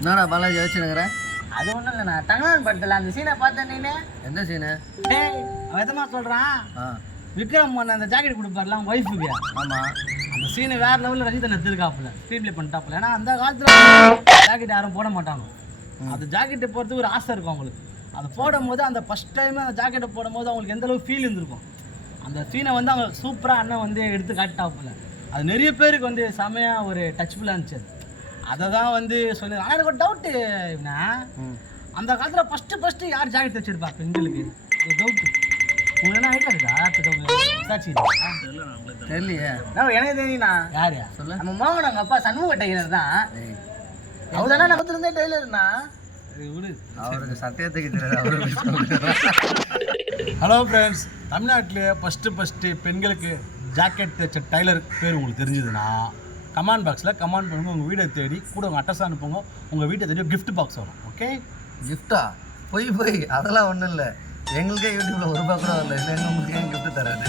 என்னடா பாலாஜி வச்சுருக்கிறேன்? அது ஒன்றும் இல்லைண்ணா, தங்கலான் படத்தில் அந்த சீனை பார்த்தேன் நீனு. எந்த சீனு? டேய் அவன் எதமா சொல்கிறான், ஆ விக்ரம் ஒன்று அந்த ஜாக்கெட் கொடுப்பார்ல அவங்க ஒய்ஃபுக்கு. ஆமாம். அந்த சீனு வேற லெவலில் ரஞ்சிதன் எடுத்துருக்காப்புல, ஸ்க்ரீன் ப்ளே பண்ணிட்டாப்புல. ஏன்னா அந்த காலத்தில் ஜாக்கெட் யாரும் போட மாட்டாங்க. அந்த ஜாக்கெட்டை போகிறதுக்கு ஒரு ஆசை இருக்கும் அவங்களுக்கு. அதை போடும் போது அந்த ஃபஸ்ட் டைம் அந்த ஜாக்கெட்டை போடும் போது அவங்களுக்கு எந்த அளவுக்கு ஃபீல் இருந்திருக்கும். அந்த சீனை வந்து அவங்க சூப்பராக அண்ணன் வந்து எடுத்து காட்டாப்புல. அது நிறைய பேருக்கு வந்து செமையாக ஒரு டச்ஃபுல்லாக இருந்துச்சு. அதை தான் வந்து சொல்லி. ஆனால் எனக்கு ஒரு டவுட்டு, அந்த காலத்தில் ஃபஸ்ட்டு யார் ஜாக்கெட் வச்சுருப்பா பெண்களுக்கு? ஒரு டவுட்டு. உங்களுக்கு என்ன ஐடியா இருக்கா? சாட்சி தெரியலையே. எனக்கு தெரியுண்ணா. யார் சொல்ல? நம்ம மோகன் அவங்க அப்பா சண்முக டெய்லர் தான். அவர் தானே நம்ம இருந்தே டெய்லர்னா. அவருக்கு சத்தியத்துக்கு தெரியாது. ஹலோ ஃப்ரெண்ட்ஸ், தமிழ்நாட்டிலே ஃபஸ்ட்டு பெண்களுக்கு ஜாக்கெட் தைச்ச டைலர் பேர் உங்களுக்கு தெரிஞ்சதுன்னா கமெண்ட் பாக்ஸில் கமெண்ட் பண்ணுங்க. உங்கள் வீடை தேடி கூட உங்கள் அட்ரஸ் அனுப்புங்க. உங்கள் வீட்டை தேடி கிஃப்ட் பாக்ஸ் வரும். ஓகே? கிஃப்டா? போய் அதெல்லாம் ஒன்றும் இல்லை. எங்களுக்கே யூடியூப்பில் ₹1 கூட வரல. இல்லை உங்களுக்கு ஏன் கிஃப்ட் தராது?